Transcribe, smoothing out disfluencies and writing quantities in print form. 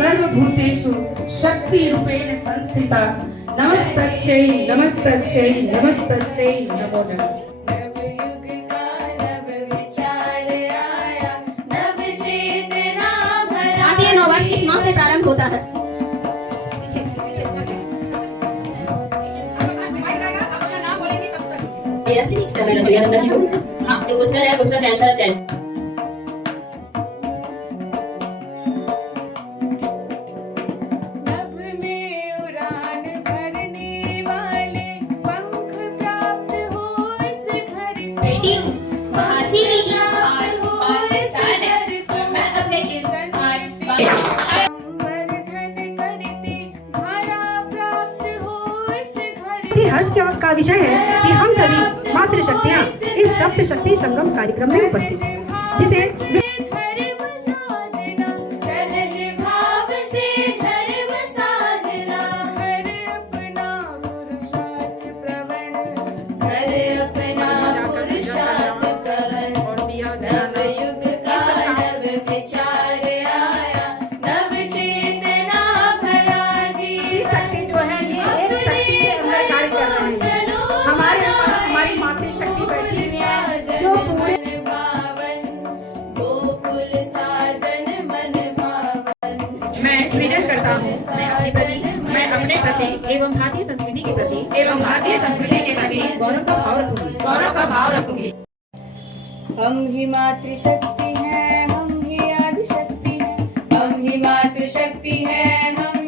सर्वभूतेषु शक्ति रूपेण संस्थिता नमस्तस्यै नमस्तस्यै नमस्तस्यै नमो नमः। भारतीय नववर्ष इस माह से प्रारंभ होता है। हाँ, जो क्वेश्चन है क्वेश्चन का आंसर चाहिए। हर्ष का विषय है कि हम सभी मातृशक्तियाँ इस सप्त शक्ति संगम कार्यक्रम में उपस्थित हैं, जिसे मैं अपने प्रति एवं भारतीय संस्कृति के प्रति गौरव का भाव रखूंगी। हम ही मातृशक्ति हैं, हम ही आदिशक्ति हैं, हम ही मातृशक्ति हैं, हम